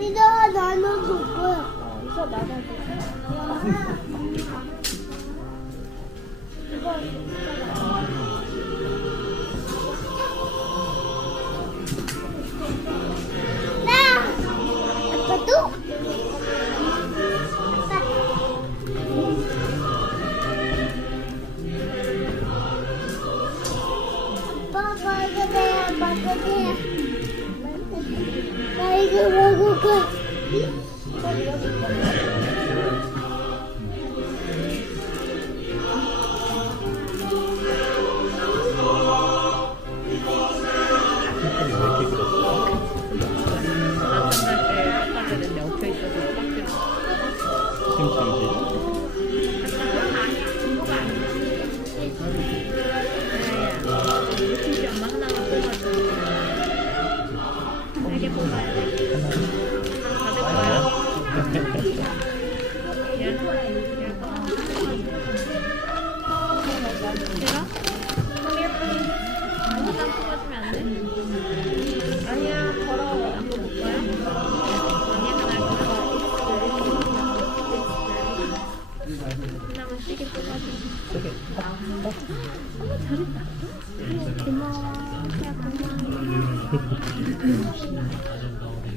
이거 나는 누구야? 이거 나는 아빠도? 아빠 먹을래. 나 이거 먹을 거야.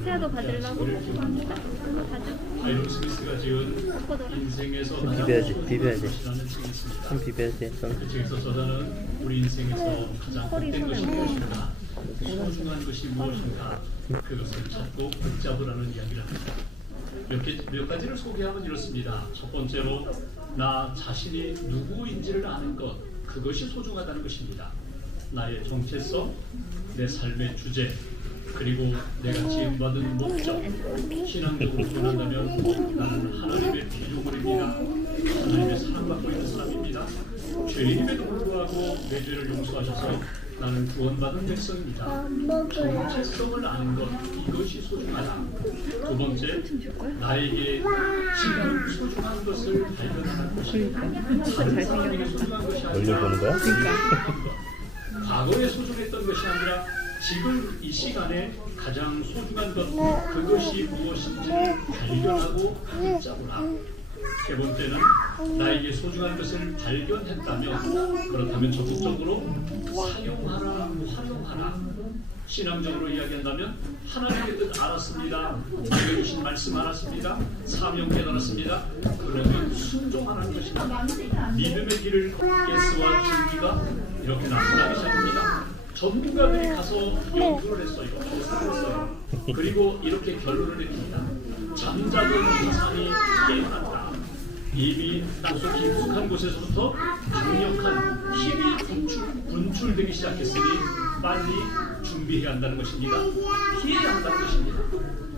세아도 받으려고? 좀 비벼야지. 좀 비벼야지. 저자는 우리 인생에서 가장 헛된 것이 무엇인가, 소중한 것이 무엇인가, 그것을 찾고 붙잡으라는 이야기를 합니다. 몇 가지를 소개하면 이렇습니다. 첫 번째로 나 자신이 누구인지를 아는 것, 그것이 소중하다는 것입니다. 나의 정체성, 내 삶의 주제, 그리고 내가 지음받은 목적. 신앙적으로 표현한다면 나는 하나님의 피조물입니다. 하나님의 사랑받고 있는 사람입니다. 죄인임에도 불구하고 내 죄를 용서하셔서 나는 구원받은 백성입니다. 정체성을 아는 것, 이것이 소중하다. 두 번째, 나에게 지금 소중한 것을 발견하는 것입니다. 다른 사람에게 소중한 것이 아니라 보는 거야? 과거에 소중했던 것이 아니라 지금 이 시간에 가장 소중한 것, 그것이 무엇인지 발견하고 붙잡으라. 세 번째는 나에게 소중한 것을 발견했다면, 그렇다면 적극적으로 사용하라, 활용하라. 신앙적으로 이야기한다면 하나님의 뜻 알았습니다. 알려주신 말씀 알았습니다. 사명 깨달았습니다. 그러면 순종하는 것입니다. 믿음의 길을 예스와 진리가 이렇게 나타나기 시작합니다. 전문가들이 가서 연구를 했어요. 조사를 했어요. 그리고 이렇게 결론을 내립니다. 잠자던 세상이 깨어났다. 이미 땅속 깊숙한 곳에서부터 강력한 힘이 분출되기 시작했으니 빨리 준비해야 한다는 것입니다. 피해야 한다는 것입니다.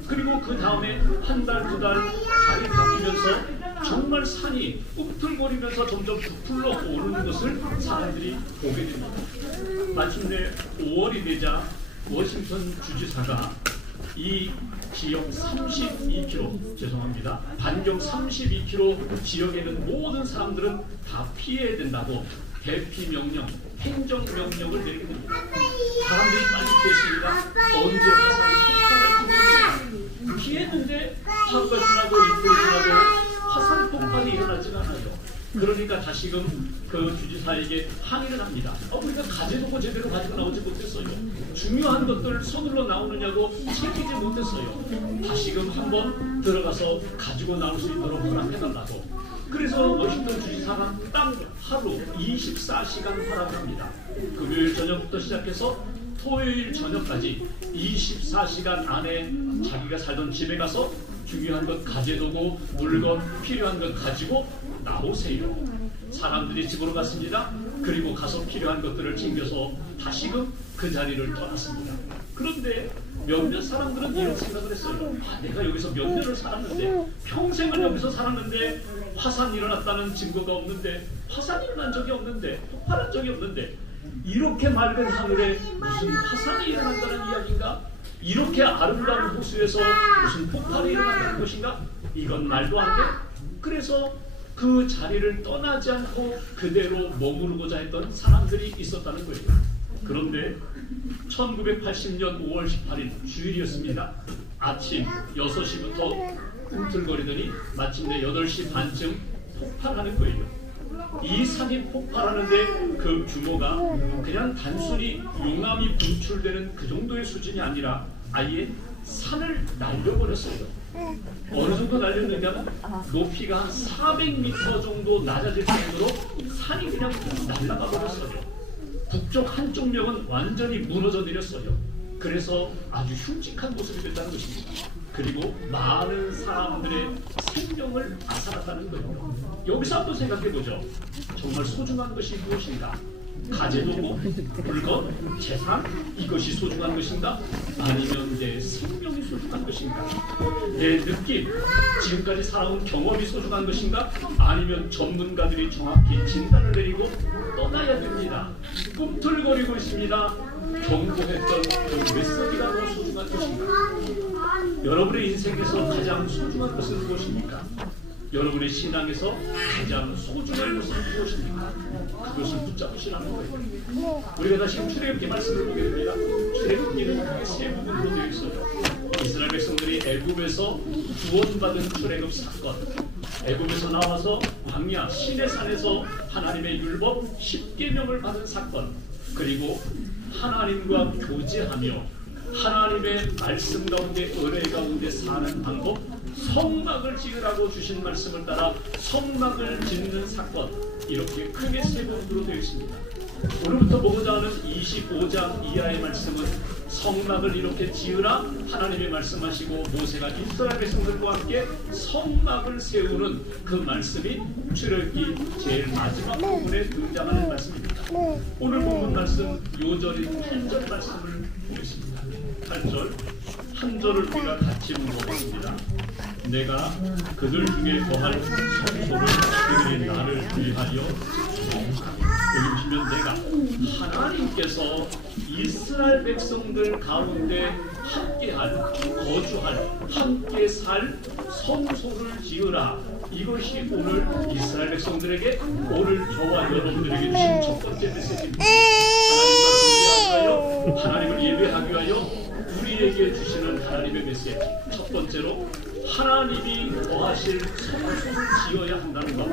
그리고 그 다음에 한 달, 두 달 달이 바뀌면서 정말 산이 꿈틀거리면서 점점 부풀러 오르는 것을 사람들이 보게 됩니다. 마침내 5월이 되자 워싱턴 주지사가 이 지역 32km, 죄송합니다, 반경 32km 지역에 있는 모든 사람들은 다 피해야 된다고 대피 명령, 행정 명령을 내리게 됩니다. 사람들이 빨리 피했습니다. 언제 화산이 폭발할지 모릅니다. 피했는데 하루가 지나고 이틀이 지나도 화산 폭발이 일어나지 않아요. 그러니까 다시금 그 주지사에게 항의를 합니다. 우리가 가재도구 제대로 가지고 나오지 못했어요. 중요한 것들 손으로 나오느냐고 챙기지 못했어요. 다시금 한번 들어가서 가지고 나올 수 있도록 허락해달라고. 그래서 워싱턴 주지사가 딱 하루 24시간 허락합니다. 금요일 저녁부터 시작해서 토요일 저녁까지 24시간 안에 자기가 살던 집에 가서 중요한 것 가재도구, 물건, 필요한 것 가지고 나오세요. 사람들이 집으로 갔습니다. 그리고 가서 필요한 것들을 챙겨서 다시금 그 자리를 떠났습니다. 그런데 몇몇 사람들은 이런 생각을 했어요. 내가 여기서 몇 년을 살았는데, 평생을 여기서 살았는데 화산이 일어났다는 증거가 없는데, 화산이 일어난 적이 없는데, 폭발한 적이 없는데, 이렇게 맑은 하늘에 무슨 화산이 일어난다는 이야기인가? 이렇게 아름다운 호수에서 무슨 폭발이 일어난다는 것인가? 이건 말도 안 돼. 그래서 그 자리를 떠나지 않고 그대로 머무르고자 했던 사람들이 있었다는 거예요. 그런데 1980년 5월 18일 주일이었습니다. 아침 6시부터 꿈틀거리더니 마침내 8시 반쯤 폭발하는 거예요. 이 산이 폭발하는데 그 규모가 그냥 단순히 용암이 분출되는 그 정도의 수준이 아니라 아예 산을 날려버렸어요. 어느 정도 날렸느냐면 높이가 한 400m 정도 낮아질 정도로 산이 그냥 날아가 버렸어요. 북쪽 한쪽 면은 완전히 무너져 내렸어요. 그래서 아주 흉측한 모습이 됐다는 것입니다. 그리고 많은 사람들의 생명을 앗아갔다는 거예요. 여기서 한번 생각해보죠. 정말 소중한 것이 무엇인가? 가재도구, 물건, 재산, 이것이 소중한 것인가? 아니면 내 생명이 소중한 것인가? 내 느낌, 지금까지 살아온 경험이 소중한 것인가? 아니면 전문가들이 정확히 진단을 내리고 떠나야 됩니다. 꿈틀거리고 있습니다. 경고했던 그 메시지가 더 소중한 것인가? 여러분의 인생에서 가장 소중한 것은 무엇입니까? 여러분의 신앙에서 가장 소중한 것은 무엇입니까? 그것을 붙잡으시라는 거예요. 우리가 다시 출애굽기 말씀을 보게 됩니다. 출애굽기는 크게 세 부분으로 되어 있어요. 이스라엘 백성들이 애굽에서 구원받은 출애굽 사건, 애굽에서 나와서 광야 시내산에서 하나님의 율법 10계명을 받은 사건, 그리고 하나님과 교제하며 하나님의 말씀 가운데 은혜 가운데 사는 방법, 성막을 지으라고 주신 말씀을 따라 성막을 짓는 사건, 이렇게 크게 세 부분으로 되어 있습니다. 오늘부터 보고자 하는 25장 이하의 말씀은 성막을 이렇게 지으라 하나님이 말씀하시고 모세가 이스라엘 백성들과 함께 성막을 세우는 그 말씀이 출애굽기 제일 마지막 부분에 등장하는 말씀입니다. 오늘 본문 말씀 요절인 8절 말씀을 보겠습니다. 8절 한 절을 우리가 같이 보겠습니다. 내가 그들 중에 거할 성소를 그들이 나를 위하여 여기 보시면 내가 하나님께서 이스라엘 백성들 가운데 함께할, 거주할, 함께 살 성소를 지으라. 이것이 오늘 이스라엘 백성들에게, 오늘 저와 여러분들에게 주신 첫 번째 메시지입니다. 하나님을 예배하기 위하여 우리에게 주시는 하나님의 메시지. 첫 번째로 하나님이 거하실 성소를 지어야 한다는 것.